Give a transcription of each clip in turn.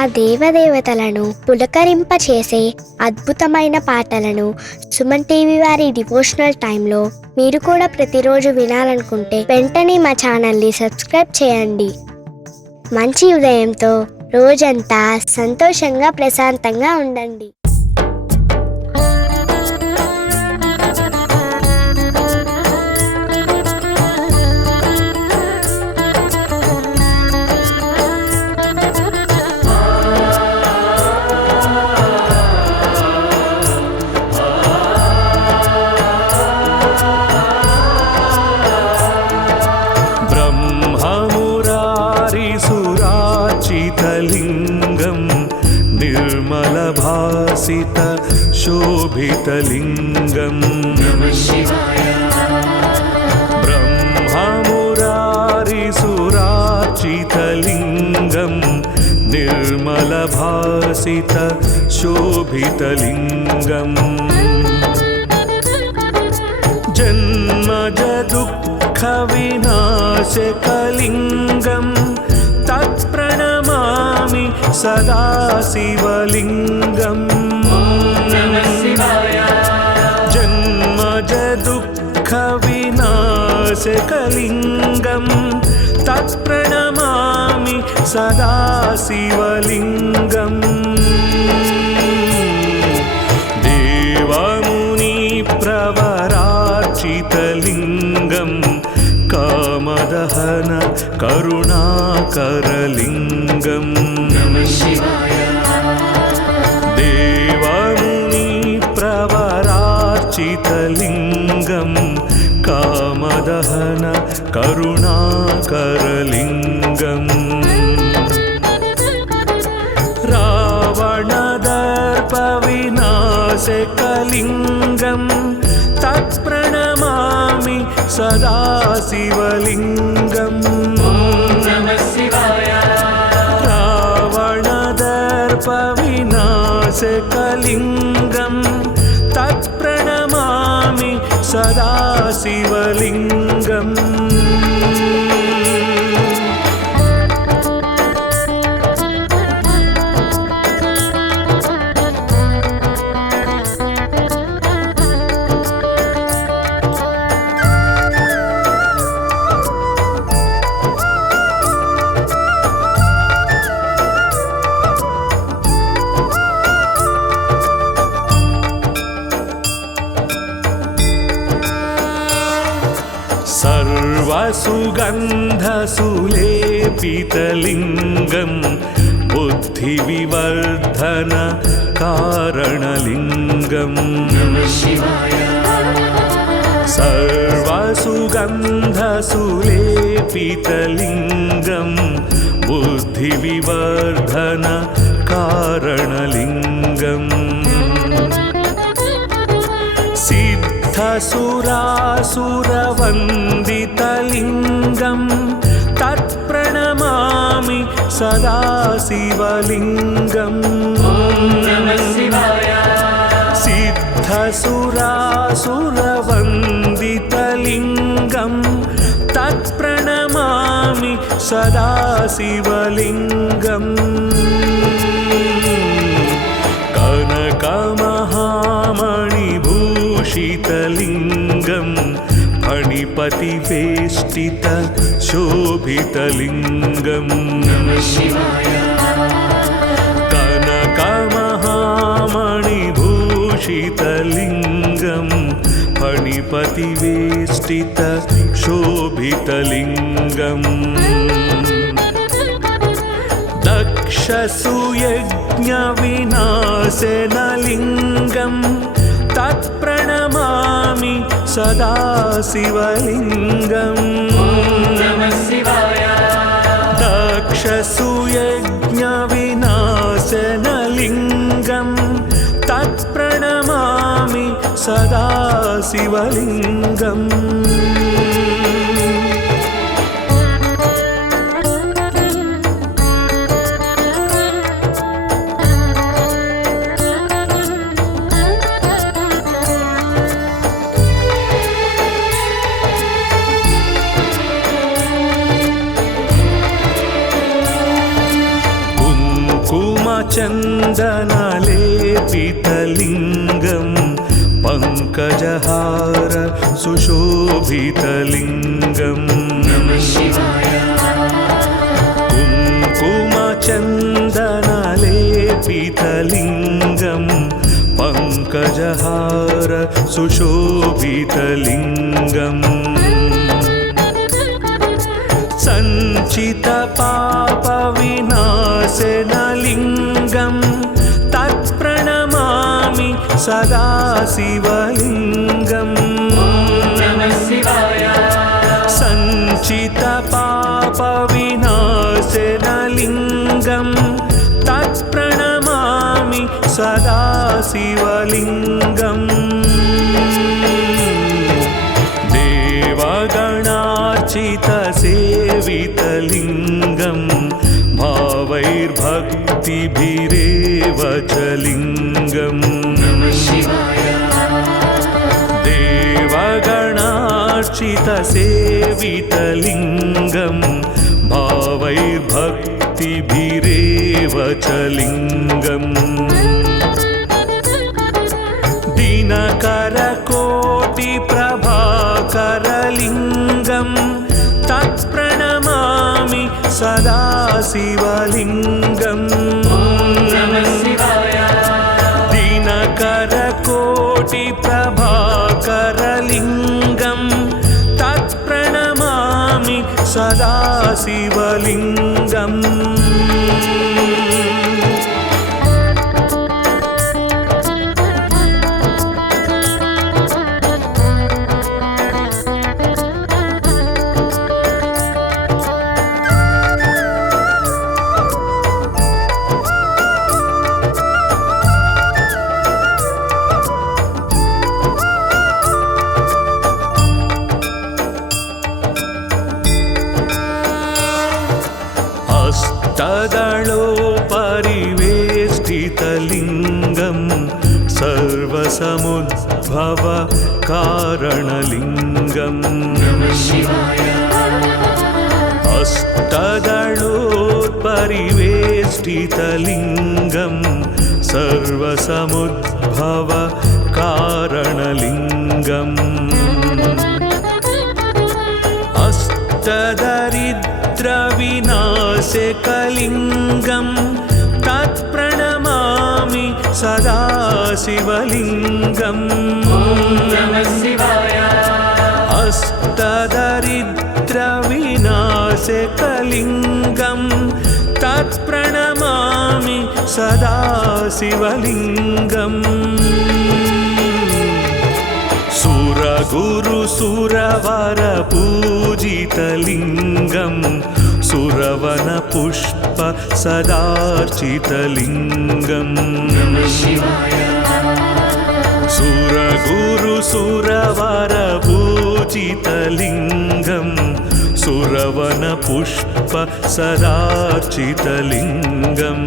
ఆ దేవదేవతలను పులకరింపచేసే అద్భుతమైన పాటలను సుమన్ టీవీ వారి డివోషనల్ టైంలో మీరు కూడా ప్రతిరోజు వినాలనుకుంటే వెంటనే మా ఛానల్ని సబ్స్క్రైబ్ చేయండి. మంచి ఉదయంతో రోజంతా సంతోషంగా ప్రశాంతంగా ఉండండి. निर्मलभासित शोभितलिङ्गं ब्रह्ममुरारिसुरार्चितलिङ्गं निर्मलभासित शोभितलिङ्गं जन्मजदुःखविनाशकलिङ्गं तत्प्रणमामि सदा शिवलिङ्गं जन्मजदुःखविनाशकलिङ्गं तत्प्रणमामि सदा शिवलिङ्गं देवमुनिप्रवरार्चितलिङ्गं कामदहन करुणाकरलिङ्गं देवमुनिप्रवरार्चितलिङ्गं कामदहन करुणाकरलिङ्गं रावणदर्पविनाशकलिङ्गं तत्प्रणमामि सदा शिवलिङ्गं रावणदर्पविनाशकलिङ्गं तत्प्रणमामि सदा शिवलिङ्गं सर्वसुगन्धसुलेपितलिङ्गं बुद्धिविवर्धन कारणलिङ्गं सर्वसुगन्धसुलेपितलिङ्गं बुद्धिविवर्धन कारणलिङ्गं सिद्धसुरासुरवन्दितलिङ्गं तत्प्रणमामि सदा शिवलिङ्गं सिद्धसुरासुरवन्दितलिङ्गं तत्प्रणमामि सदा शिवलिङ्गं कनकमहामणिभूषितलिङ्गं फणिपतिवेष्टित शोभितलिङ्गं कनकमहामणिभूषितलिङ्गं फणिपतिवेष्टित शोभितलिङ्गं दक्षसुयज्ञविनाशनलिङ्गं तत्प्रणमामि सदा शिवलिङ्गं दक्षसुयज्ञविनाशनलिङ्गं तत्प्रणमामि सदा शिवलिङ्गम् कुङ्कुमचन्दनलेपितलिङ्गं पङ्कजहार सुशोभितलिङ्गम् कुङ्कुमचन्दनलेपितलिङ्गं पङ्कजहार सुशोभितलिङ्गम् सञ्चितपापविनाशनलिङ्गं तत्प्रणमामि सदा शिवलिङ्गम् सञ्चितपापविनाशनलिङ्गं तत्प्रणमामि सदा शिवलिङ्गम् देवगणार्चितसेवितलिङ्गं भावैर्भक्तिभिरेव च लिङ्गम् देवगणार्चितसेवितलिङ्गं भावैर्भक्तिभिरेव च लिङ्गम् दिनकरकोटिप्रभाकरलिङ्गं तत्प्रणमामि सदा शिवलिङ्गम् दिनकरकोटिप्रभाकरलिङ्गं तत्प्रणमामि सदा शिवलिङ्गम् हस्तदलोपरिवेष्टितलिङ्गं सर्वसमुद्भव कारणलिङ्गम् हस्तदलोपरिवेष्टितलिङ्गं सर्वसमुद्भव कारणलिङ्गम् अष्टदरिद्रविनाशकलिङ्गं तत्प्रणमामि सदा शिवलिङ्गम् अष्टदरिद्रविनाशकलिङ्गं तत्प्रणमामि सदा शिवलिङ्गम् सुरगुरुसुरवरपूजितलिङ्गं सुरवनपुष्प सदार्चितलिङ्गम् सुरगुरुसुरवरपूजितलिङ्गं सुरवनपुष्प सदार्चितलिङ्गम्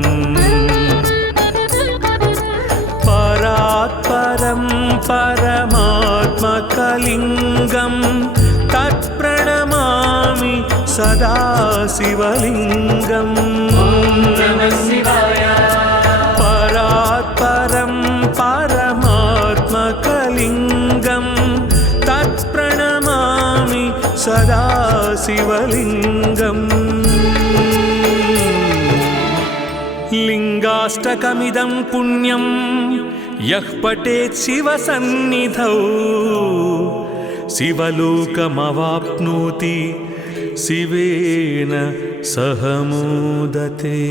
परात्परं परमात्मकलिङ्गं तत्प्रणमामि सदा शिवलिङ्गम् परात्परं परमात्मकलिङ्गं तत्प्रणमामि सदा शिवलिङ्गम् लिङ्गाष्टकमिदं पुण्यं यः पठेत् शिवसन्निधौ शिवलोकमवाप्नोति शिवेन सह मोदते।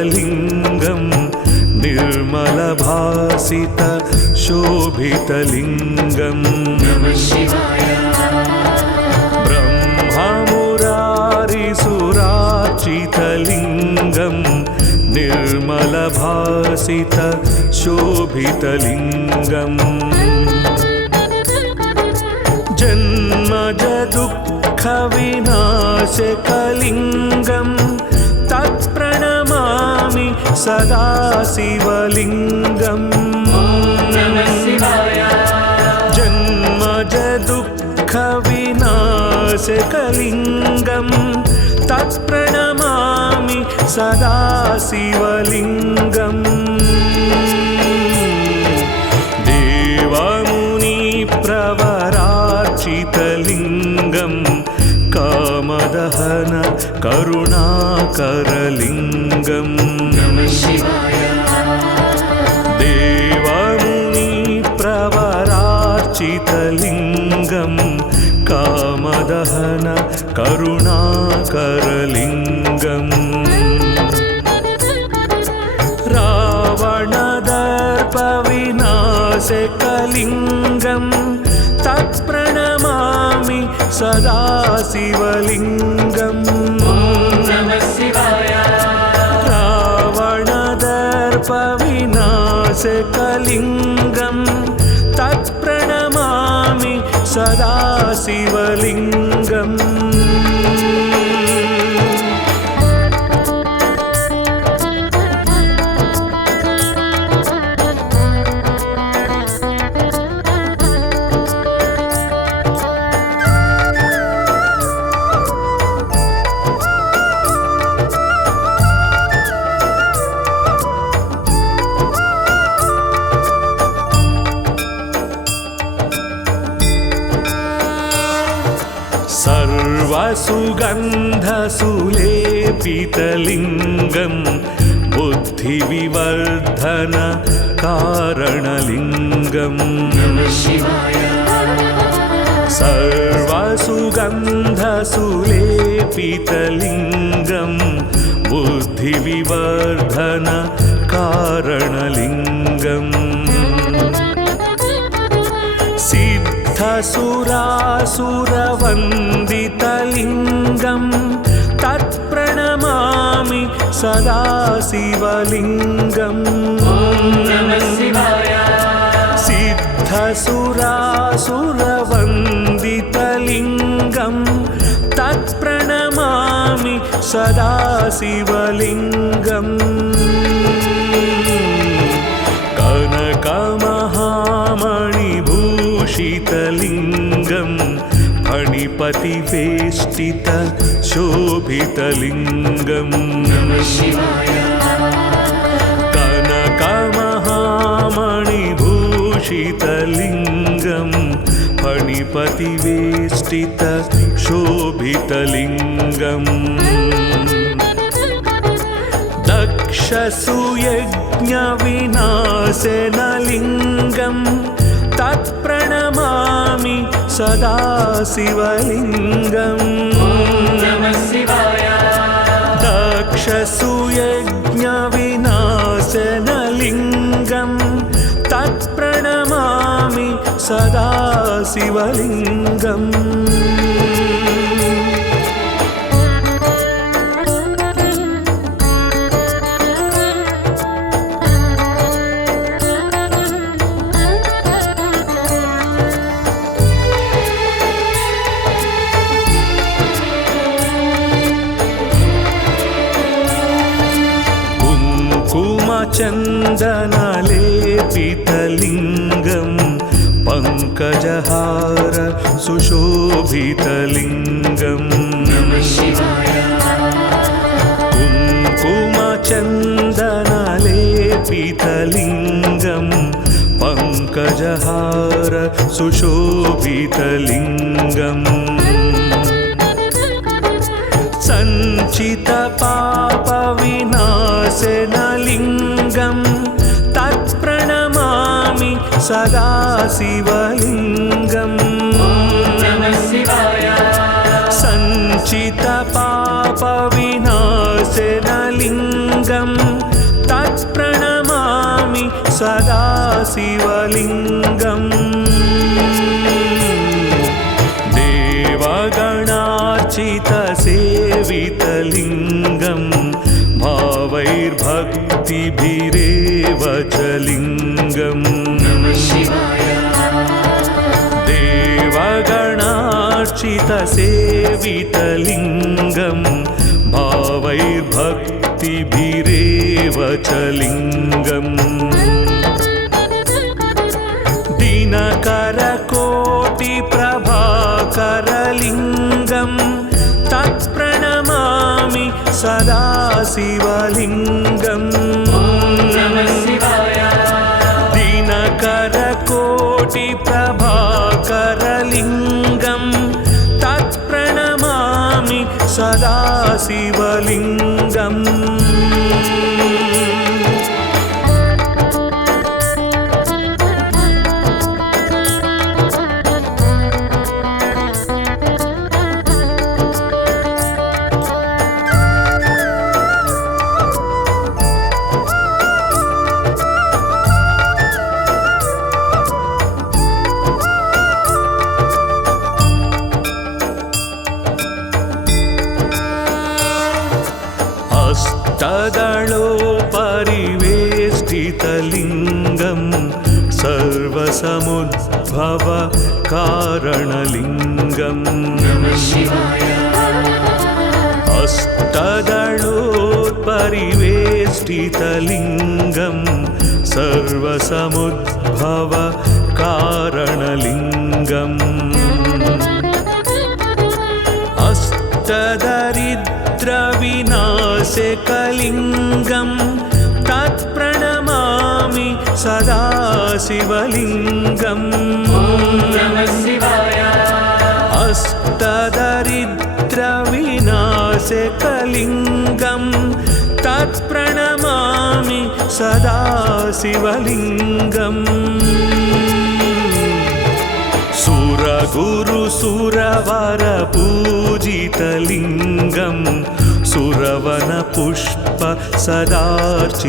लिङ्गं निर्मलभासित शोभितलिङ्गम् ब्रह्ममुरारिसुरार्चितलिङ्गं निर्मलभासित शोभितलिङ्गम् जन्मज दुःखविनाशकलिङ्गं तत्प्रणमामि सदा शिवलिङ्गम् जन्मज दुःखविनाशकलिङ्गं तत्प्रणमामि सदा शिवलिङ्गम् देवमुनिप्रवरार्चितलिङ्गं कामदहन करुणाकरलिङ्गम् देवमुनिप्रवरार्चितलिङ्गं कामदहन करुणाकरलिङ्गम् रावणदर्पविनाशकलिङ्गं तत्प्रणमामि सदा शिवलिङ्गम् रावणदर्पविनाशकलिङ्गं तत्प्रणमामि सदा शिवलिङ्गम् सर्वसुगन्धसुलेपितलिङ्गं बुद्धिविवर्धन कारणलिङ्गम् सर्वसुगन्धसुलेपितलिङ्गं बुद्धिविवर्धन कारणलिङ्गम् सिद्धसुरासुरवन्दितलिङ्गं तत्प्रणमामि सदा शिवलिङ्गम् सिद्धसुरासुरवन्दितलिङ्गं तत्प्रणमामि सदा शिवलिङ्गम् कनकमहामणिभूषितलिङ्गं फणिपतिवेष्टित शोभितलिङ्गम् कनकमहामणिभूषितलिङ्गं फणिपतिवेष्टित शोभितलिङ्गम् दक्षसुयज्ञविनाशनलिङ्गं तत्प्रणमामि सदा शिवलिङ्गम् दक्षसुयज्ञविनाशनलिङ्गं तत्प्रणमामि सदा शिवलिङ्गम् चन्दनलेपितलिङ्गं पङ्कजहार सुशोभितलिङ्गम् कुङ्कुमचन्दनलेपितलिङ्गं पङ्कजहार सुशोभितलिङ्गम् सञ्चितपापविनाशनलिङ्गं तत्प्रणमामि सदा शिवलिङ्गम् सञ्चितपापविनाशनलिङ्गं तत्प्रणमामि सदा शिवलिङ्गम् देवगणार्चितसेवितलिङ्गं भावैर्भक्ति शोभितलिङ्गम् देवगणार्चितसेवितलिङ्गं भावैर्भक्तिभिरेव च लिङ्गम् दिनकरकोटिप्रभाकरलिङ्गं तत्प्रणमामि सदा शिवलिङ्गम् दिनकरकोटिप्रभाकरलिङ्गं तत्प्रणमामि सदा शिवलिङ्गम् हस्तदलोपरिवेष्टितलिङ्गं सर्वसमुद्भव कारणलिङ्गम् हस्तदलोपरिवेष्टितलिङ्गं सर्वसमुद्भव कारणलिङ्गम् अष्टदरिद्रविनाशकलिङ्गं तत्प्रणमामि सदा शिवलिङ्गम् अष्टदरिद्रविनाशकलिङ्गं तत्प्रणमामि सदा शिवलिङ्गम् सुरगुरुसुरवरपूजितलिङ्गं सुरवनपुष्प सदार्चितलिङ्गम्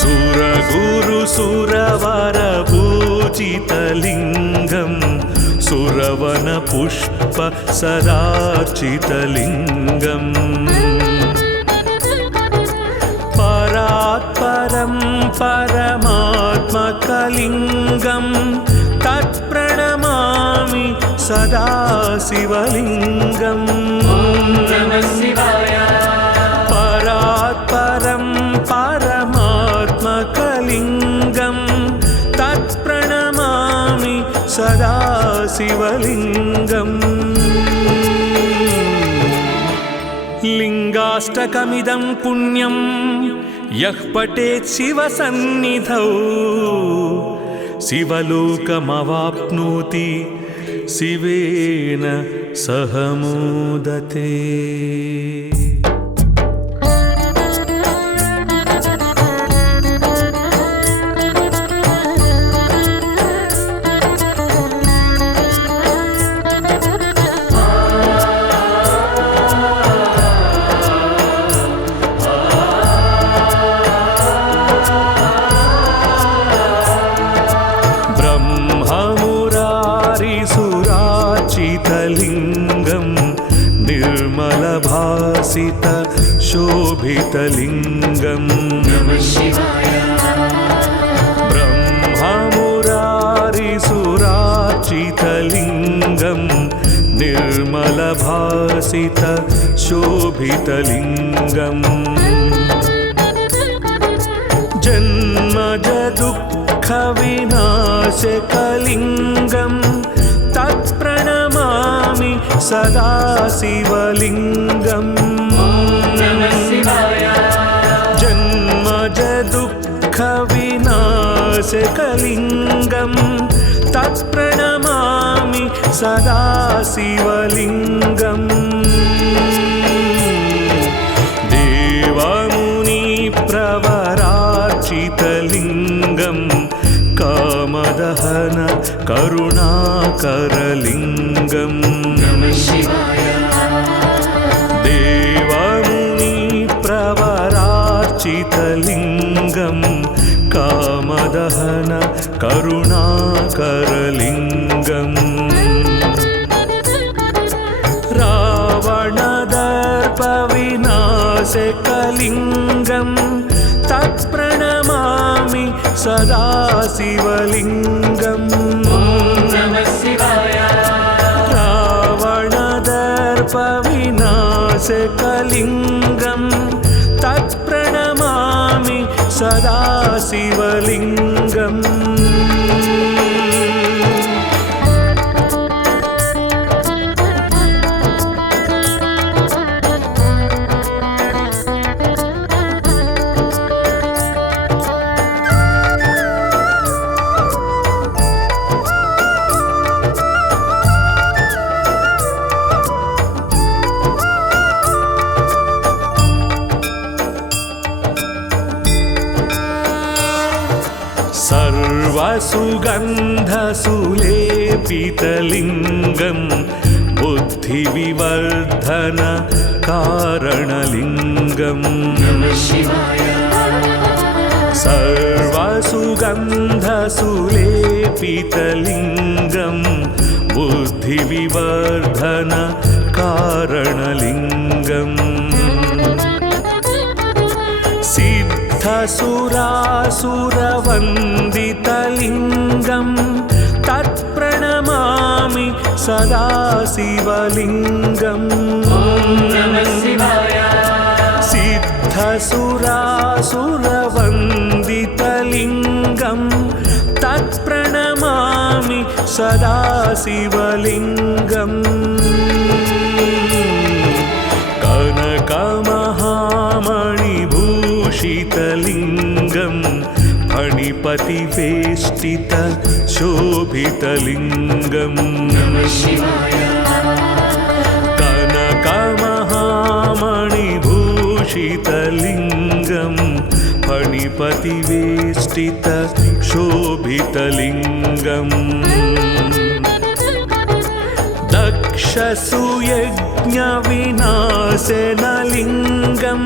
सुरगुरुसुरवरपूजितलिङ्गं सुरवनपुष्प सदार्चितलिङ्गम् परात्परं परमात्मकलिङ्गं तत्प्रणमामि सदा शिवलिङ्गम् परात्परं परमात्मकलिङ्गं तत्प्रणमामि सदा शिवलिङ्गम् लिङ्गाष्टकमिदं पुण्यं यः पठेत् शिवसन्निधौ शिवलोकमवाप्नोति शिवेन सह मोदते। लिङ्गं निर्मलभासित शोभितलिङ्गम् ब्रह्ममुरारिसुरार्चितलिङ्गं निर्मलभासित शोभितलिङ्गम् जन्मज दुःखविनाशकलिङ्गं तत्प्रणमामि सदा शिवलिङ्गम् जन्मज दुःखविनाशकलिङ्गं तत्प्रणमामि सदा शिवलिङ्गम् देवमुनिप्रवरार्चितलिङ्गं कामदहन करुणाकरलिङ्गम् देवमुनिप्रवरार्चितलिङ्गं कामदहन करुणाकरलिङ्गम् रावणदर्पविनाश नासिकलिङ्गं तत्प्रणमामि सदा शिवलिङ्गम्। रावणदर्पविनाशकलिङ्गं तत्प्रणमामि सदा शिवलिङ्गम्। सर्वसुगन्धसुलेपितलिङ्गं बुद्धिविवर्धन कारणलिङ्गम्। सर्वसुगन्धसुलेपितलिङ्गं बुद्धिविवर्धन कारणलिङ्गम्। सिद्धसुरासुरवन्दितलिङ्गं तत्प्रणमामि सदा शिवलिङ्गम्। सिद्धसुरासुरवन्दितलिङ्गं तत्प्रणमामि सदा शिवलिङ्गम्। कनकमहामणिभूषितलिङ्गं फणिपतिवेष्टित शोभितलिङ्गम्। कनकमहामणिभूषितलिङ्गं फणिपतिवेष्टित शोभितलिङ्गम्। दक्षसुयज्ञविनाशनलिङ्गं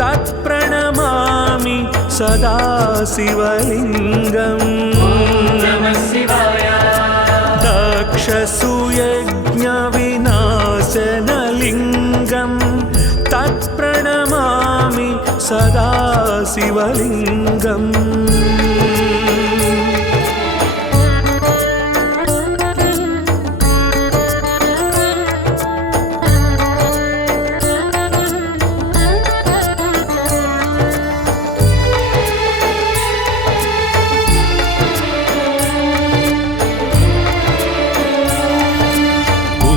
तत्प्रणमामि सदा शिवलिङ्गम्। दक्षसुयज्ञविनाशनलिङ्गं तत्प्रणमामि सदा शिवलिङ्गम्।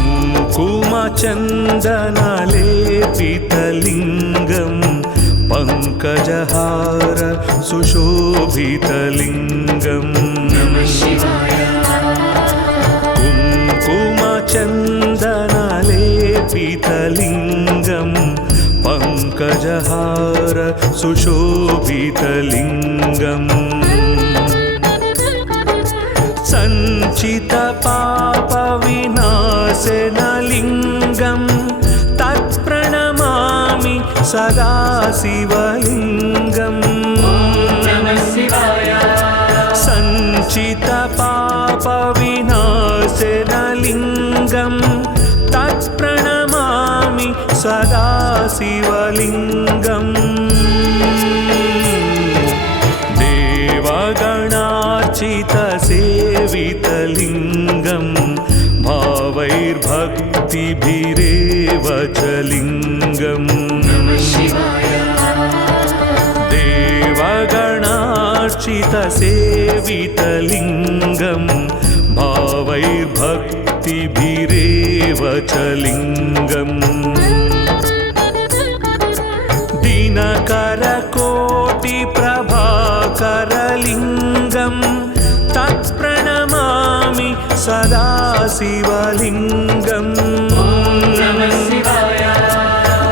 कुङ्कुमचन्दनलेपितलिङ्गं पङ्कजहार सुशोभितलिङ्गम्। कुङ्कुमचन्दनलेपितलिङ्गं पङ्कजहार सुशोभितलिङ्गम्। सञ्चितपापविनाशनलिङ्गं तत्प्रणमामि सदा शिवलिङ्गम्। सञ्चितपापविनाशनलिङ्गं तत्प्रणमामि सदा शिवलिङ्गम्। देवगणार्चितसेवितलिङ्गं भावैर्भक्तिभिरेव च लिङ्गम्। देवगणार्चितसेवितलिङ्गं भावैर्भक्तिभिरेव च लिङ्गम्। दिनकरकोटिप्रभाकरलिङ्गं तत्प्रणमामि सदा शिवलिङ्गम्।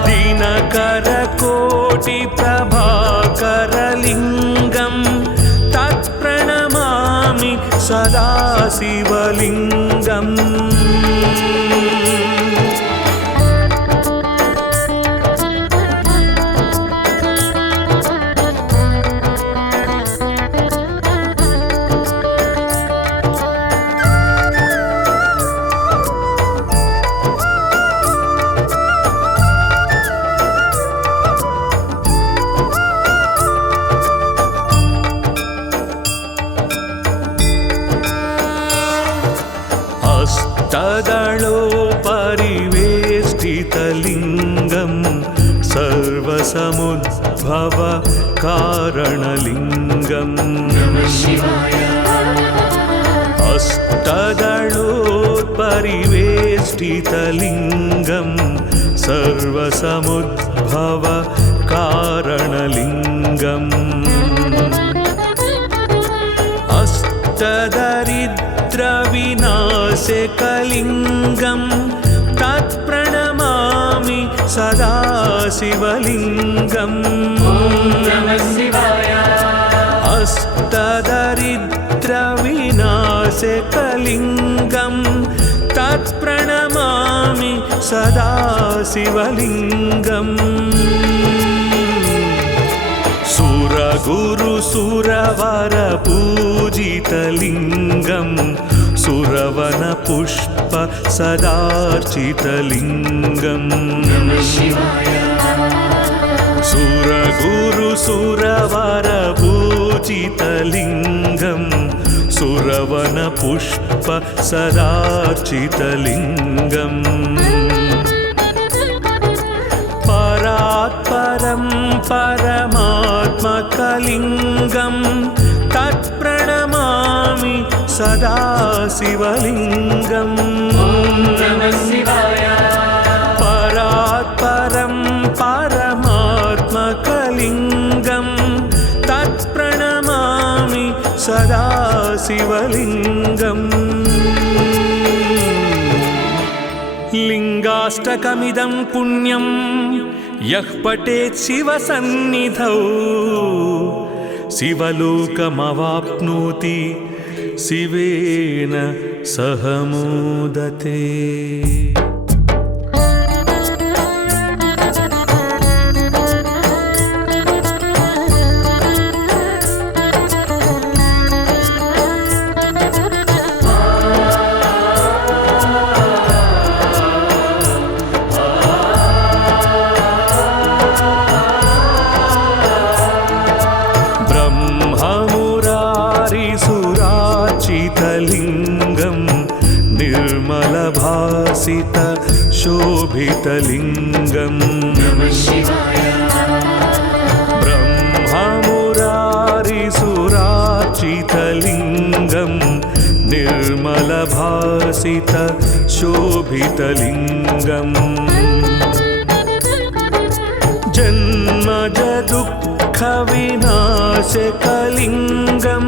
दिनकरकोटिप्रभाकरलिङ्गं तत्प्रणमामि सदा शिवलिङ्गम्। वेष्टितलिङ्गं सर्वसमुद्भव कारणलिङ्गम् अष्टदलोत्परिवेष्टितलिङ्गं सर्वसमुद्भव कारणलिङ्गम् अष्टदरिद्रविनाशकलिङ्गं तत्प्रणमामि सदा शिवलिङ्गम् अष्टदरिद्रविनाशकलिङ्गं तत्प्रणमामि सदा शिवलिङ्गम् सुरगुरुसुरवरपूजितलिङ्गं सुरवनपुष्प सदार्चितलिङ्गम् सुरगुरुसुरवरपूजितलिङ्गं सुरवनपुष्प सदार्चितलिङ्गम् परात्परं परमात्मकलिङ्गं तत्प्रणमामि सदा शिवलिङ्गम् परात्परं परमात्मकलिङ्गं तत्प्रणमामि सदा शिवलिङ्गम् लिङ्गाष्टकमिदं पुण्यं यः पठेत् शिवसन्निधौ शिवलोकमवाप्नोति शिवेन सह मोदते। लिङ्गं निर्मलभासित शोभितलिङ्गं ब्रह्ममुरारिसुरार्चितलिङ्गं निर्मलभासित शोभितलिङ्गम् जन्मजदुःखविनाशकलिङ्गं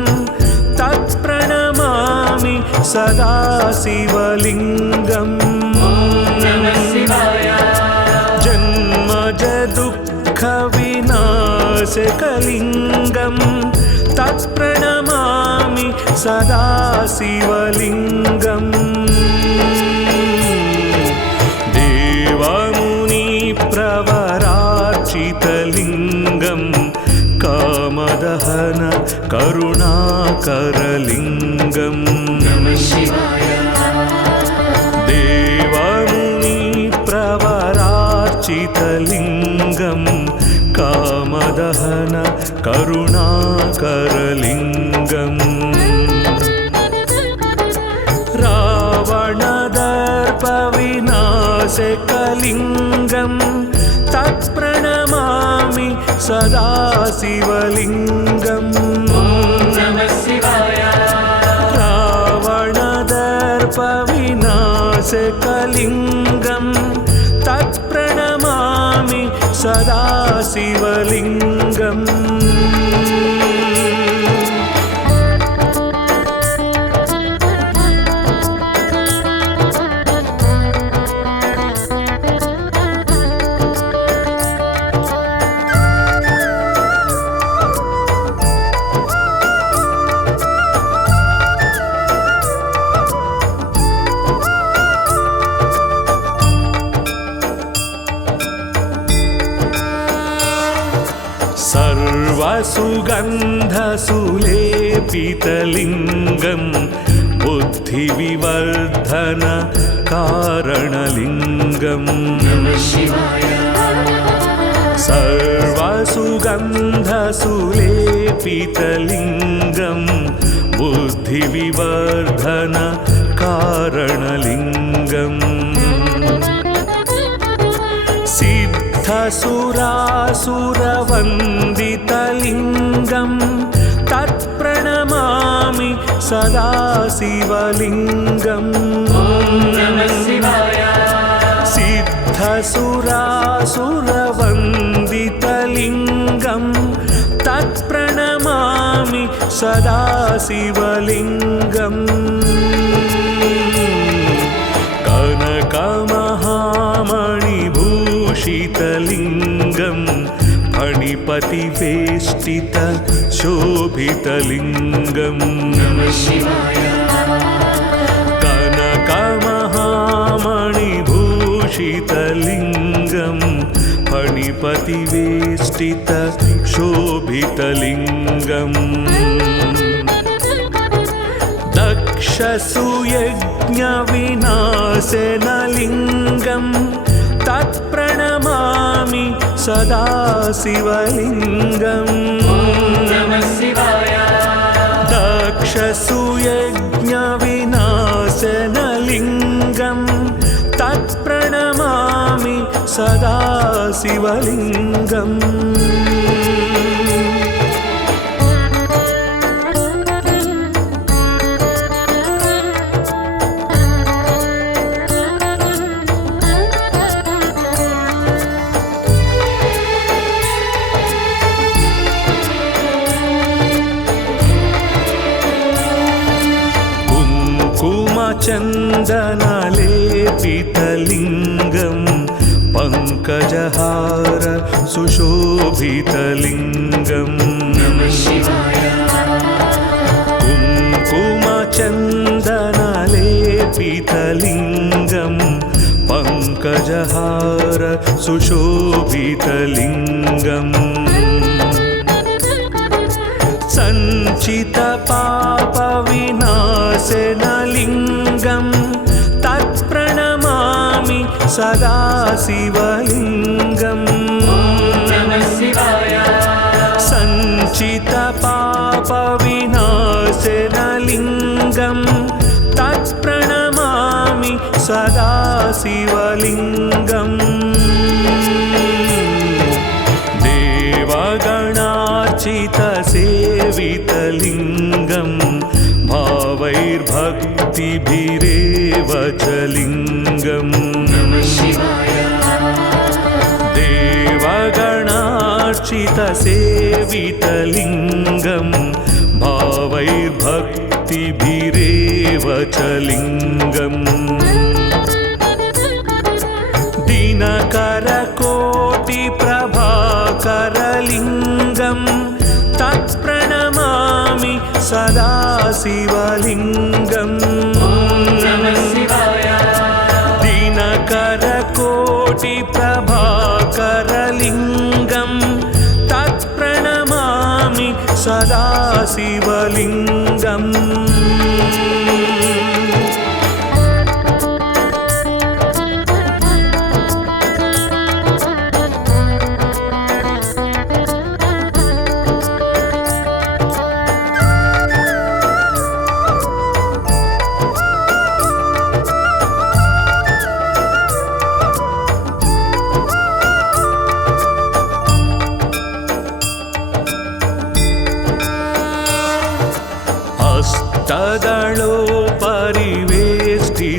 तत्प्रणमामि सदा शिवलिङ्गम् जन्मजदुःखविनाशकलिङ्गं तत्प्रणमामि सदा शिवलिङ्गम् देवमुनिप्रवरार्चितलिङ्गं कामदहन करुणाकरलिङ्गम् देवमुनिप्रवरार्चितलिङ्गं कामदहन करुणाकरलिङ्गम् रावणदर्पविनाशकलिङ्गं तत्प्रणमामि सदा शिवलिङ्गम् रावणदर्पविनाशकलिङ्गं तत्प्रणमामि सदा शिवलिङ्गम् सर्वसुगन्धसुलेपितलिङ्गं बुद्धिविवर्धन कारणलिङ्गम् सर्वसुगन्धसुलेपितलिङ्गं बुद्धिविवर्धन कारणलिङ्गम् सिद्धसुरासुरवन्दितलिङ्गं तत्प्रणमामि सदा शिवलिङ्गम् सिद्धसुरासुरवन्दितलिङ्गं तत्प्रणमामि सदा शिवलिङ्गम् कनकमहामणिभूषितलिङ्गं फणिपतिवेष्टित शोभितलिङ्गम् कनकमहामणिभूषितलिङ्गं फणिपतिवेष्टित शोभितलिङ्गम् दक्षसुयज्ञविनाशनलिङ्गं तत्प्रणमामि सदा शिवलिङ्गम् दक्षसुयज्ञविनाशनलिङ्गं तत्प्रणमामि सदा शिवलिङ्गम् चन्दनलेपितलिङ्गं पङ्कजहार सुशोभितलिङ्गम् कुङ्कुमचन्दनलेपितलिङ्गं पङ्कजहार सुशोभितलिङ्गम् सञ्चितपापविनाशनलिङ्गं तत्प्रणमामि सदा शिवलिङ्गम् सञ्चितपापविनाशनलिङ्गं तत्प्रणमामि सदा शिवलिङ्गम् देवगणार्चितसेवितलिङ्गं भावैर्भक्तिभिरेव च लिङ्गम् देवगणार्चितसेवितलिङ्गं भावैर्भक्तिभिरेव च लिङ्गम् दिनकरकोटिप्रभाकरलिङ्गं तत्प्रणमामि सदा शिवलिङ्गम् दिनकरकोटिप्रभाकरलिङ्गं तत्प्रणमामि सदा शिवलिङ्गम्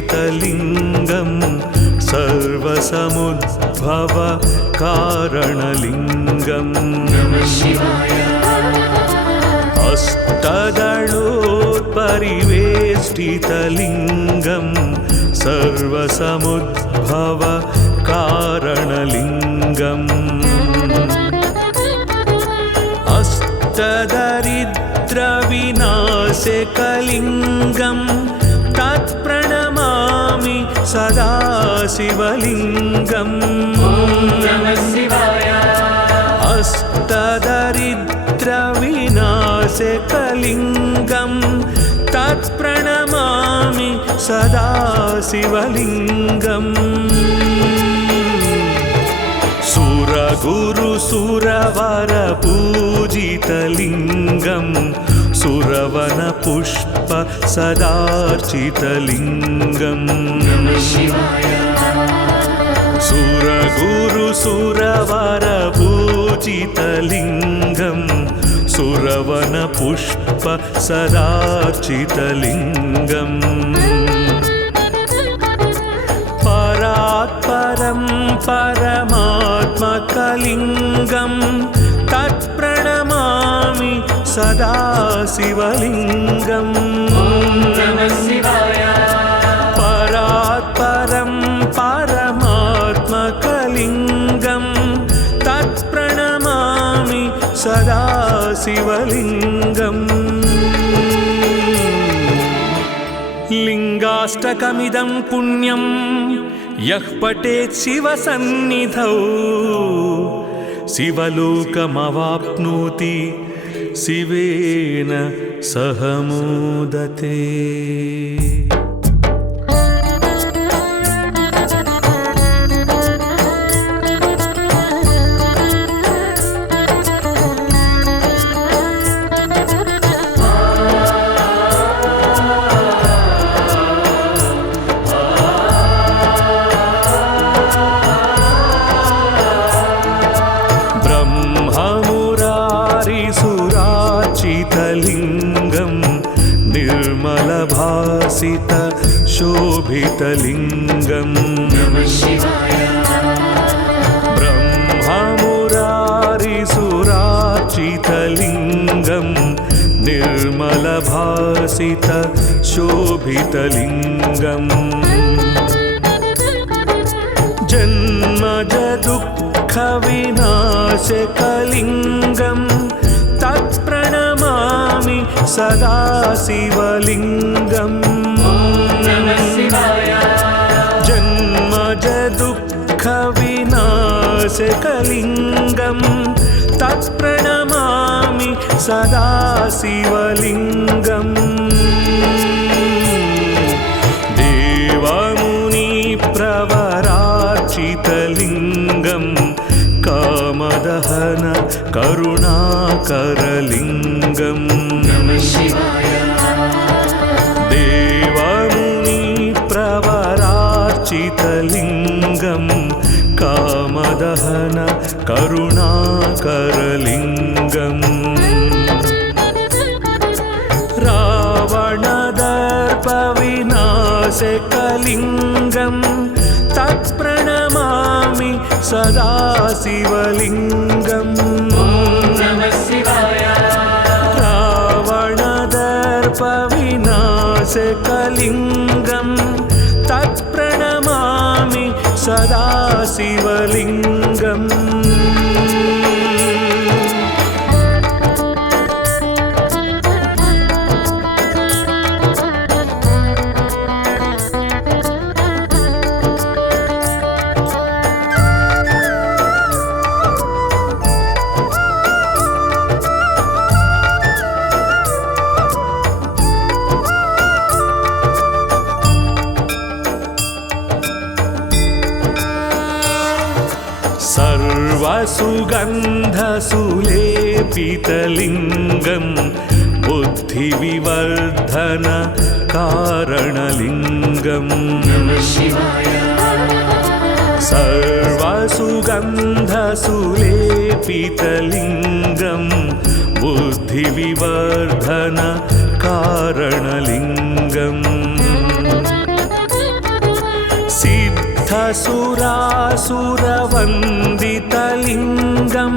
हस्तदलोपरिवेष्टितलिङ्गं सर्वसमुद्भव कारणलिङ्गम् हस्तदलोपरिवेष्टितलिङ्गं सर्वसमुद्भव कारणलिङ्गम् अष्टदरिद्रविनाशकलिङ्गं तत्प्रणमामि सदा शिवलिङ्गम् अष्टदरिद्रविनाशकलिङ्गं तत्प्रणमामि सदा शिवलिङ्गम् सुरगुरुसुरवरपूजितलिङ्गं सुरवनपुष्प सदार्चितलिङ्गम् सुरगुरुसुरवरपूजितलिङ्गं सुरवनपुष्प सदार्चितलिङ्गम् परात्परं परमात्मकलिङ्गं तत्प्रणमामि सदा शिवलिङ्गम् परात्परं परमात्मकलिङ्गं तत्प्रणमामि सदा शिवलिङ्गम् लिङ्गाष्टकमिदं पुण्यं यः पठेत् शिवसन्निधौ शिवलोकमवाप्नोति शिवेन सह मोदते। लिङ्गं निर्मलभासित शोभितलिङ्गं ब्रह्ममुरारिसुरार्चितलिङ्गं निर्मलभासित शोभितलिङ्गं जन्मज दुःखविनाशकलिङ्गं तत्प्रणमामि सदा शिवलिङ्गम् जन्मज दुःखविनाशकलिङ्गं तत्प्रणमामि सदा शिवलिङ्गम् देवमुनिप्रवरार्चितलिङ्गं कामदहन करुणाकरलिङ्गं देवमुनिप्रवरार्चितलिङ्गं कामदहन करुणाकरलिङ्गं रावणदर्पविनाशकलिङ्गं तत्प्रणमामि सदा शिवलिङ्गम् रावणदर्पविनाशकलिङ्गं तत्प्रणमामि सदा शिवलिङ्गम् सर्वसुगन्धसुलेपितलिङ्गं बुद्धिविवर्धन कारणलिङ्गं सर्वसुगन्धसुलेपितलिङ्गं बुद्धिविवर्धन कारणलिङ्गम् सिद्धसुरासुरवन्दितलिङ्गं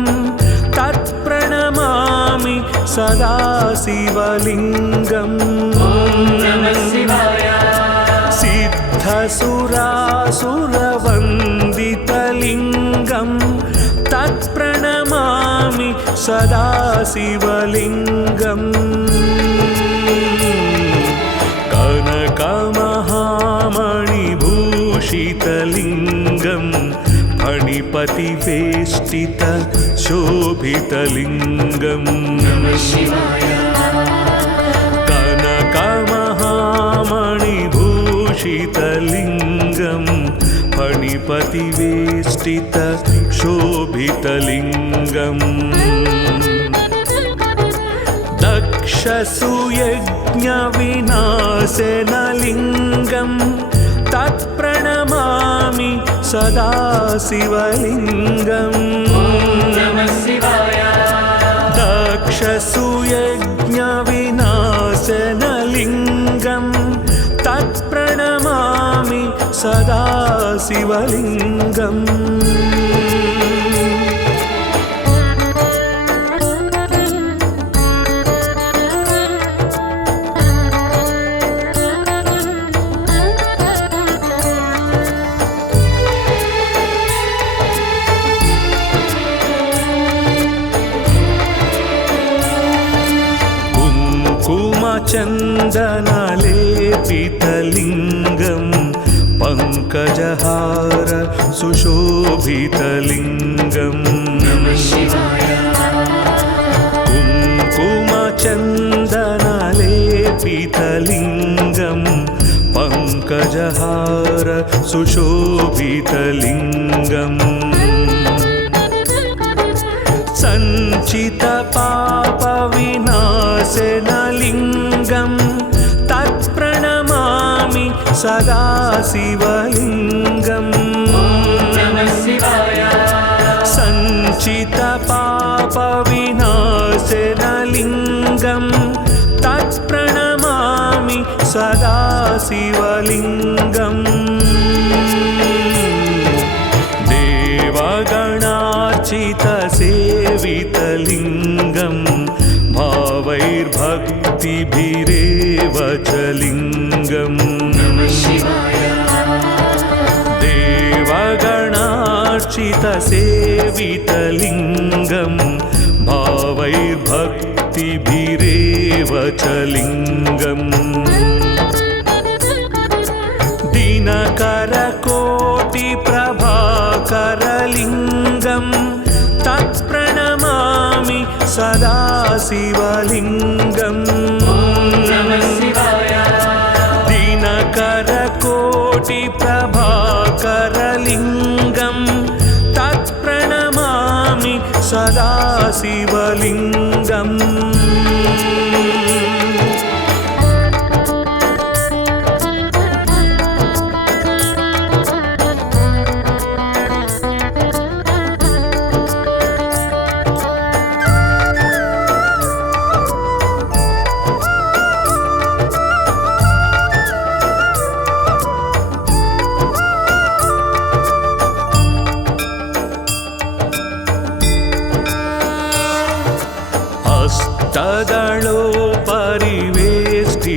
तत्प्रणमामि सदा शिवलिङ्गम् सिद्धसुरासुरवन्दितलिङ्गं तत्प्रणमामि सदा शिवलिङ्गम् कनकमहामणिभूषितलिङ्गं फणिपतिवेष्टित शोभितलिङ्गं कनकमहामणिभूषितलिङ्गं फणिपतिवेष्टित शोभितलिङ्गम् दक्षसुयज्ञविनाशनलिङ्गं तत्प्रणमामि सदा शिवलिङ्गम् दक्षसुयज्ञविनाशनलिङ्गं तत्प्रणमामि सदा शिवलिङ्गम् चन्दनलेपितलिङ्गं पङ्कजहार सुशोभितलिङ्गम् कुङ्कुमचन्दनलेपितलिङ्गं पङ्कजहार सुशोभितलिङ्गम् सञ्चितपापविनाशनलिङ्गं तत्प्रणमामि सदा शिवलिङ्गम् सञ्चितपापविनाशनलिङ्गं तत्प्रणमामि सदा शिवलिङ्गम् देवगणार्चितसेवितलिङ्गं भावैर्भक्तिभिरेव च लिङ्गम् देवगणार्चितसेवितलिङ्गं भावैर्भक्तिभिरेव च लिङ्गम् दिनकरकोटिप्रभाकरलिङ्गं तत्प्रणमामि सदा शिवलिङ्गम् दिनकरकोटिप्रभाकरलिङ्गं तत्प्रणमामि सदा शिवलिङ्गम्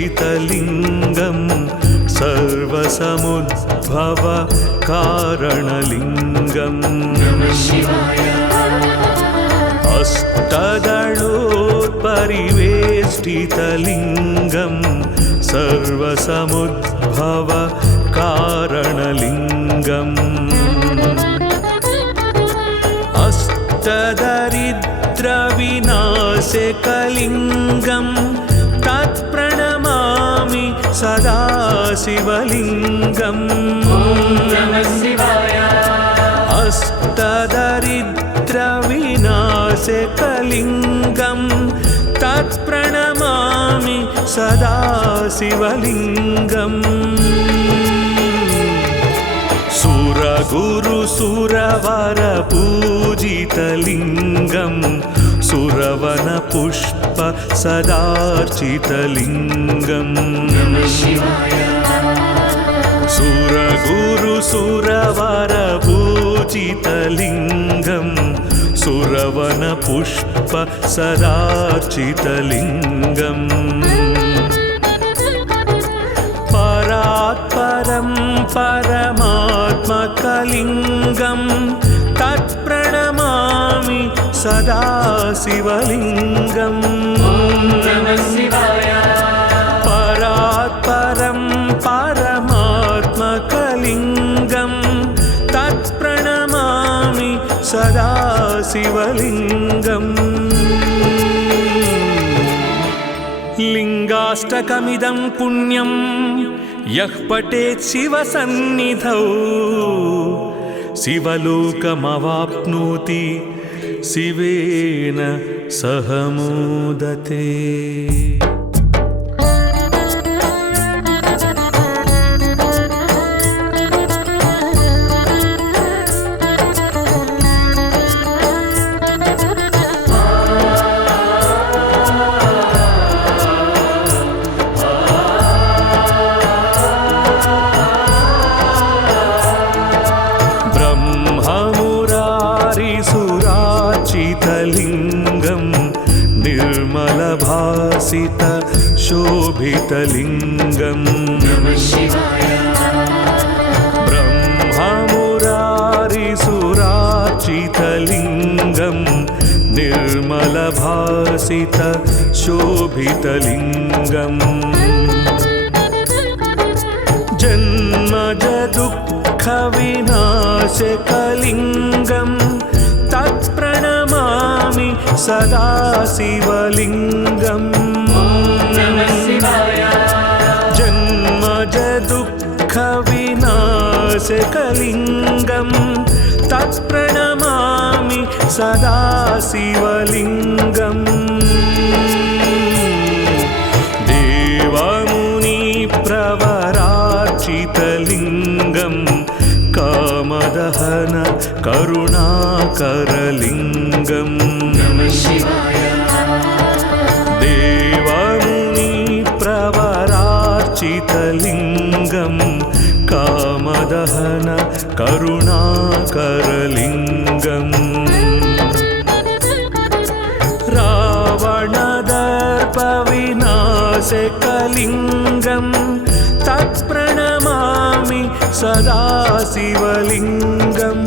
अष्टदलोपरिवेष्टितलिङ्गं सर्वसमुद्भव कारणलिङ्गम् अष्टदलोपरिवेष्टितलिङ्गं सर्वसमुद्भव कारणलिङ्गम् अष्टदरिद्रविनाशकलिङ्गं तत्प्रणमामि सदा शिवलिङ्गम् अष्टदरिद्रविनाशकलिङ्गं तत्प्रणमामि सदा शिवलिङ्गम् सुरगुरुसुरवरपूजितलिङ्गं सुरवनपुष्प सदार्चितलिङ्गम् सुरगुरुसुरवरपूजितलिङ्गं सुरवनपुष्प सदार्चितलिङ्गम् परात्परं परमात्मकलिङ्गं तत्प्रणमामि सदा शिवलिङ्गम् परात्परं परमात्मकलिङ्गं तत्प्रणमामि सदा शिवलिङ्गम् लिङ्गाष्टकमिदं पुण्यं यः पठेत् शिवसन्निधौ शिवलोकमवाप्नोति शिवेन सह मोदते। निर्मलभासित शोभितलिङ्गम् ब्रह्ममुरारिसुरार्चितलिङ्गम् निर्मलभासित शोभितलिङ्गम् जन्मज दुःखविनाशकलिङ्गम् तत्प्रणमामि सदा शिवलिङ्गम् जन्मज दुःखविनाशकलिङ्गम् तत्प्रणमामि सदा शिवलिङ्गम् देवमुनिप्रवरार्चितलिङ्गम् कामदहन करुणाकरलिङ्गम् देवमुनिप्रवरार्चितलिङ्गम् कामदहन करुणाकरलिङ्गम् रावणदर्पविनाशकलिङ्गम् तत्प्रणमामि सदा शिवलिङ्गम्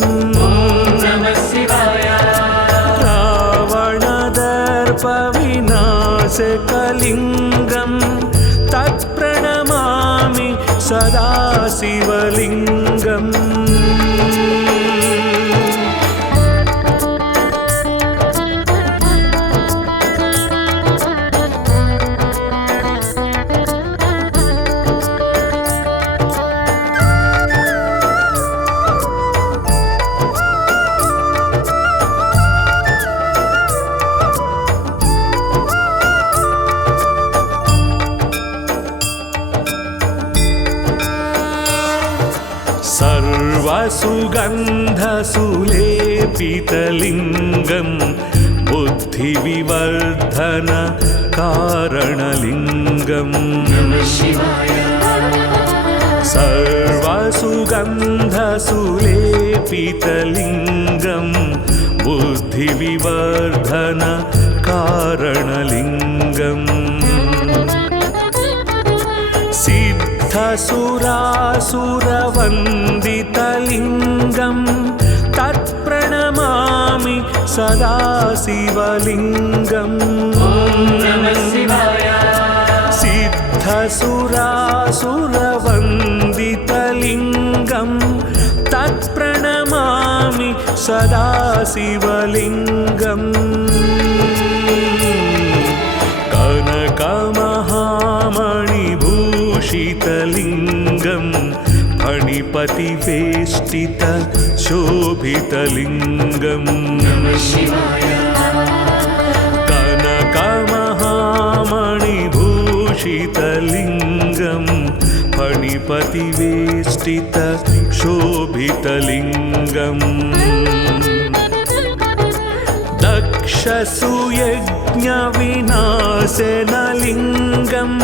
रावणदर्पविनाशकलिङ्गम् तत्प्रणमामि सदा शिवलिङ्गम् सर्वसुगन्धसुलेपितलिङ्गम् बुद्धिविवर्धन कारणलिङ्गम् सर्वसुगन्धसुलेपितलिङ्गम् बुद्धिविवर्धन कारणलिङ्गम् सिद्धसुरासुरवन्दितलिङ्गम् तत्प्रणमामि सदा शिवलिङ्गम् सिद्धसुरासुरवन्दितलिङ्गम् तत्प्रणमामि सदा शिवलिङ्गम् कनकमहामणिभूषितलिङ्गम् फणिपतिवेष्टित शोभितलिङ्गम् कनकमहामणिभूषितलिङ्गम् फणिपतिवेष्टित शोभितलिङ्गम् दक्षसुयज्ञविनाशनलिङ्गम्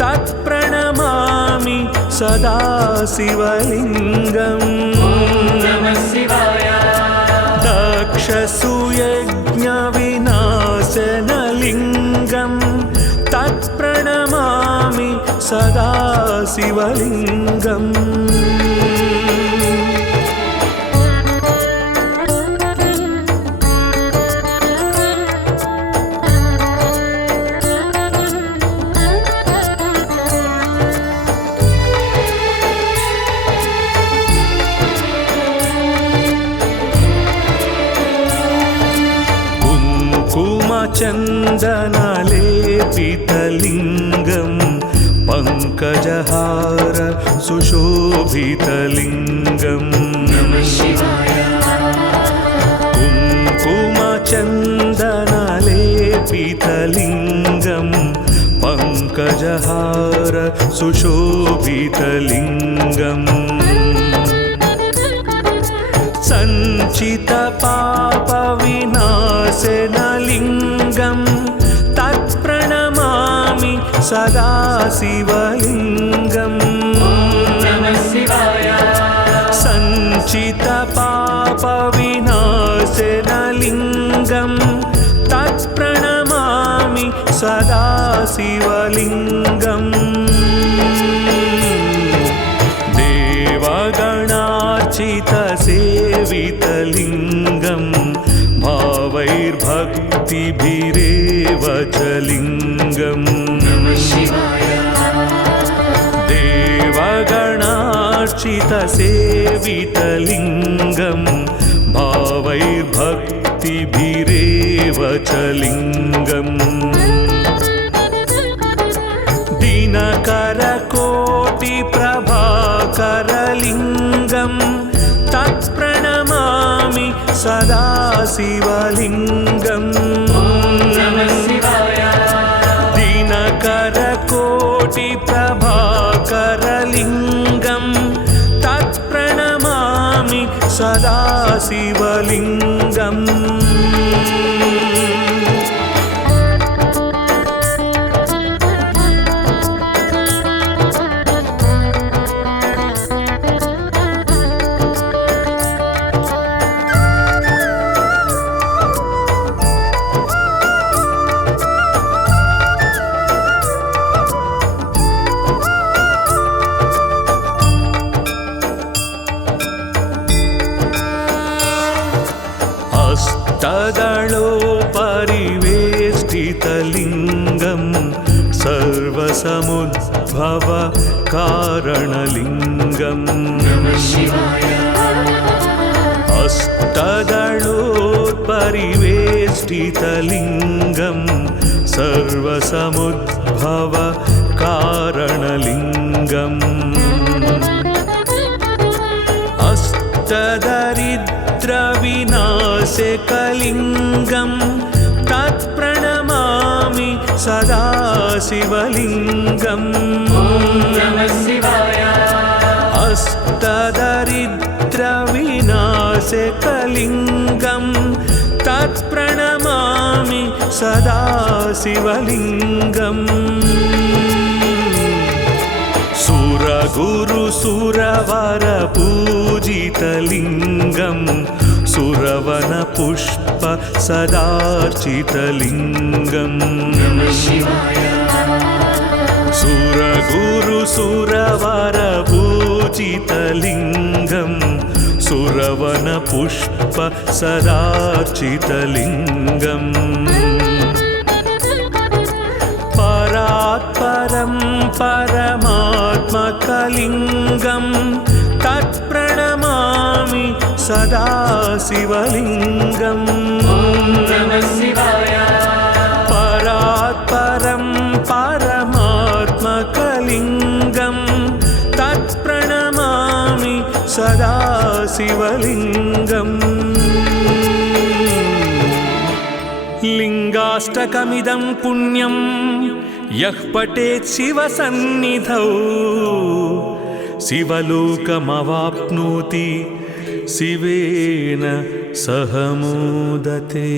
तत्प्रणमामि सदा शिवलिङ्गम् दक्षसुयज्ञविनाशनलिङ्गम् तत्प्रणमामि सदा शिवलिङ्गम् चन्दनलेपितलिङ्गम् पङ्कजहार सुशोभितलिङ्गम् कुङ्कुमचन्दनलेपितलिङ्गम् पङ्कजहार सुशोभितलिङ्गम् सञ्चितपापविनाशनलिङ्गम् तत्प्रणमामि सदा शिवलिङ्गम् सञ्चितपापविनाशनलिङ्गम् तत्प्रणमामि सदाशिवलिङ्गम् देवगणार्चितसेवितलिङ्गम् भावैर्भक्तिभिरेव च लिङ्गम् देवगणार्चितसेवितलिङ्गम् भावैर्भक्तिभिरेव च लिङ्गम् दिनकरकोटिप्रभाकरलिङ्गम् तत्प्रणमामि सदा शिवलिङ्गम् दिनकरकोटिप्रभाकरलिङ्गम् तत्प्रणमामि सदा शिवलिङ्गम् हस्तदलोपरिवेष्टितलिङ्गम् सर्वसमुद्भव कारणलिङ्गम् हस्तदलोपरिवेष्टितलिङ्गम् सर्वसमुद्भव कारणलिङ्गम् अष्टदरिद्रविनाशकलिङ्गम् तत्प्रणमामि सदा शिवलिङ्गम् अष्टदरिद्रविनाशकलिङ्गम् तत्प्रणमामि सदा शिवलिङ्गम् सुरगुरुसुरवरपूजितलिङ्गम् सुरवनपुष्प सदार्चितलिङ्गम् सुरगुरुसुरवरपूजितलिङ्गम् सुरवनपुष्प सदार्चितलिङ्गम् परात्परं परमात्मकलिङ्गम् तत्प्रणमामि सदा शिवलिङ्गम् परात्परं परमात्मकलिङ्गम् तत्प्रणमामि सदा शिवलिङ्गम् लिङ्गाष्टकमिदं पुण्यं यः पठेत् शिवसन्निधौ शिवलोकमवाप्नोति शिवेन सह मोदते।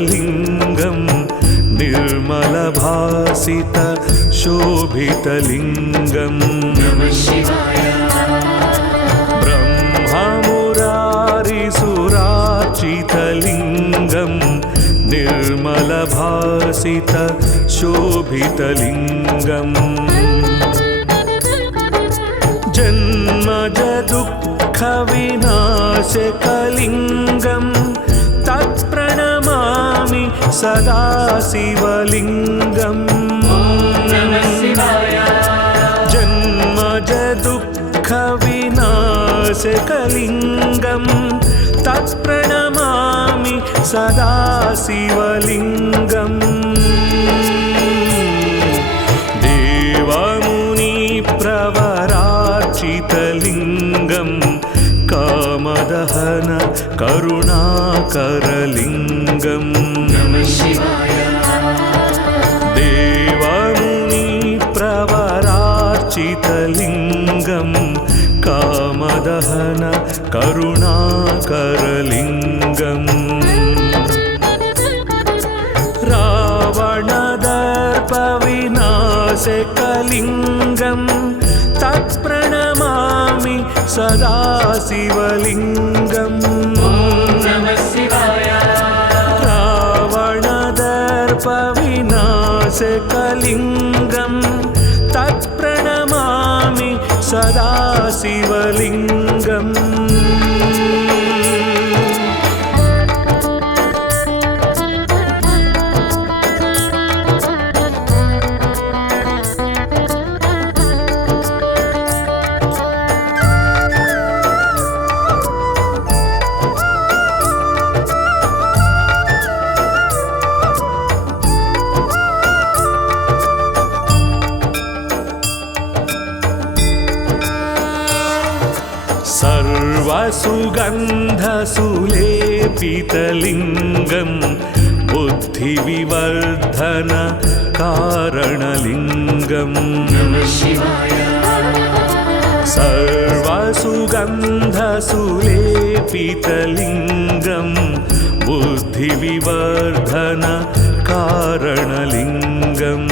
लिङ्गं निर्मलभासित शोभितलिङ्गं ब्रह्ममुरारिसुरार्चितलिङ्गं निर्मलभासित शोभितलिङ्गम् जन्मजदुःखविनाशकलिङ्गम् तत्प्रणमामि सदा शिवलिङ्गम् जन्मजदुःखविनाशकलिङ्गम् तत्प्रणमामि सदा शिवलिङ्गम् देवमुनिप्रवरार्चितलिङ्गम् कामदहन करुणाकरलिङ्गम् देवमुनिप्रवरार्चितलिङ्गम् स्थापितलिङ्गं कामदहन करुणाकरलिङ्गम् रावणदर्पविनाशकलिङ्गं तत्प्रणमामि सदा शिवलिङ्गम् रावणदर्पविनाशकलिङ्गं तत्प्रणमामि सदा शिवलिङ्गम् सर्वसुगन्धसुलेपितलिङ्गं बुद्धिविवर्धन कारणलिङ्गम् सर्वसुगन्धसुलेपितलिङ्गं बुद्धिविवर्धन कारणलिङ्गम्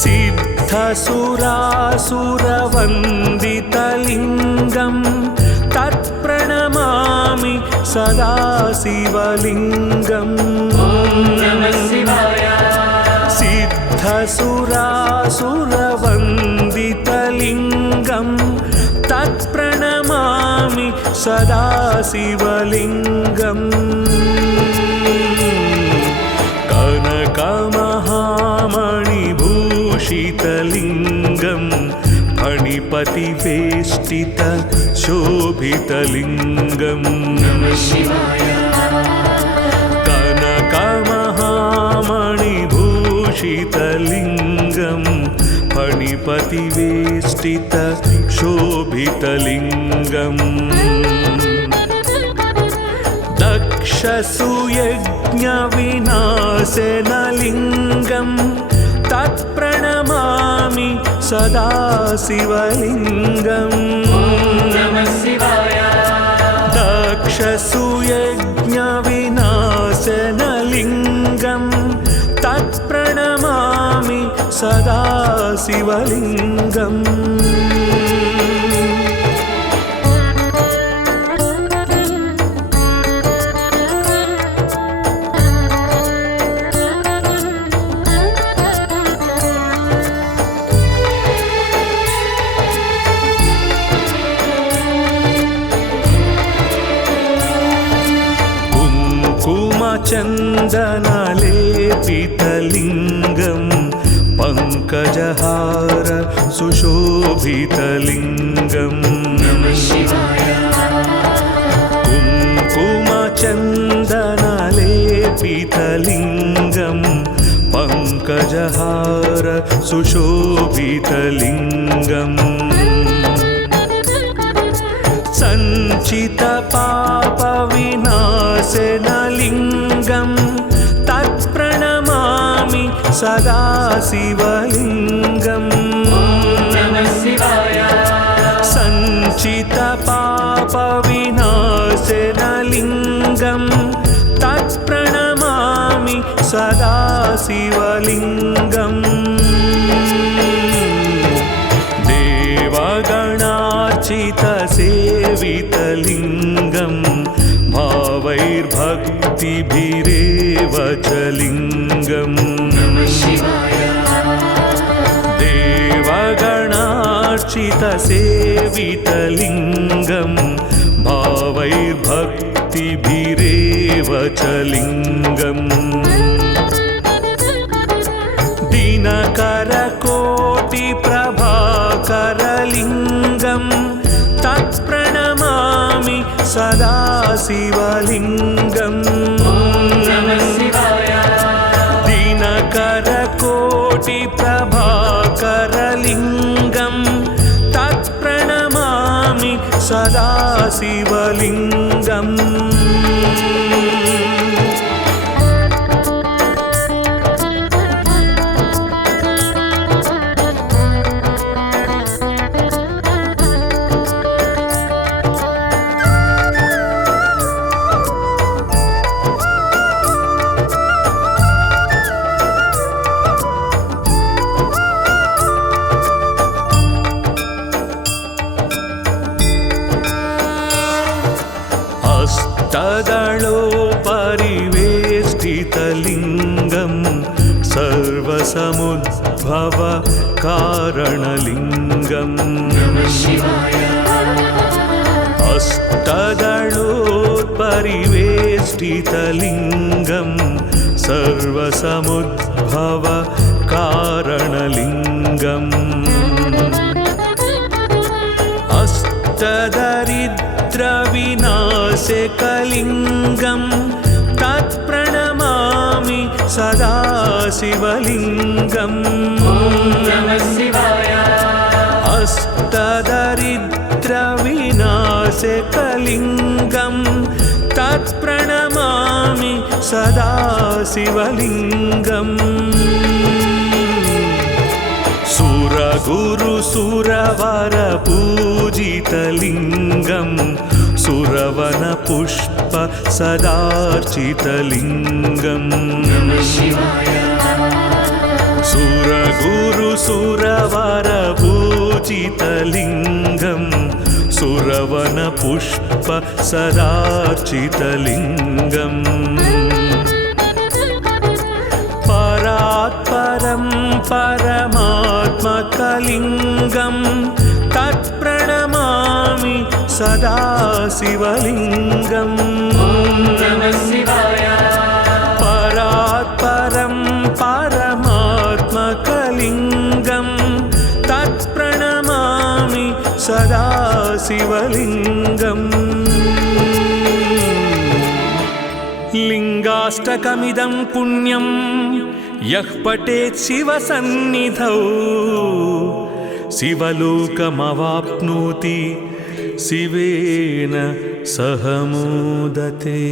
सिद्धसुरासुरवन्दितलिङ्गं तत्प्रणमामि सदा शिवलिङ्गम् सिद्धसुरासुरवन्दितलिङ्गं तत्प्रणमामि सदा शिवलिङ्गम् कनकमहामणिभूषितलिङ्गं फणिपतिवेष्टित शोभितलिङ्गम् कनकमहामणिभूषितलिङ्गं फणिपतिवेष्टित शोभितलिङ्गम् दक्षसुयज्ञविनाशनलिङ्गं तत्प्रणमामि सदा शिवलिङ्गम् दक्षसुयज्ञविनाशनलिङ्गं तत्प्रणमामि सदा शिवलिङ्गम् चन्दनलेपितलिङ्गं पङ्कजहार सुशोभितलिङ्गम् कुङ्कुमचन्दनलेपितलिङ्गं पङ्कजहार सुशोभितलिङ्गम् सञ्चितपापविनाशनलिङ्गं तत्प्रणमामि सदा शिवलिङ्गम् सञ्चितपापविनाशनलिङ्गं तत्प्रणमामि सदा शिवलिङ्गम् देवगणार्चितसेवितलिङ्गं भावैर्भक्तिभिरेव च लिङ्गम् देवगणार्चितसेवितलिङ्गं भावैर्भक्तिभिरेव च लिङ्गम् दिनकरकोटिप्रभाकरलिङ्गं तत्प्रणमामि सदा शिवलिङ्गम् दिनकरकोटिप्रभाकरलिङ्गं तत्प्रणमामि सदा शिवलिङ्गम् सर्वसमुद्भव कारणलिङ्गम् अष्टदलोत्परिवेष्टितलिङ्गं सर्वसमुद्भव कारणलिङ्गम् अष्टदरिद्रविनाशकलिङ्गं तत्प्रणमामि सदा शिवलिङ्गम् अष्टदरिद्रविनाशकलिङ्गं तत्प्रणमामि सदा शिवलिङ्गम् सुरगुरुसुरवरपूजितलिङ्गं सुरवनपुष्प सदार्चितलिङ्गम् सुरगुरुसुरवरपूजितलिङ्गं सुरवनपुष्प सदार्चितलिङ्गम् परात्परं परमात्मकलिङ्गं तत्प्रणमामि सदा शिवलिङ्गम् परात्परं परमात्मकलिङ्गं तत्प्रणमामि सदा शिवलिङ्गम् लिङ्गाष्टकमिदं पुण्यं यः पठेत् शिवसन्निधौ शिवलोकमवाप्नोति शिवेन सह मोदते।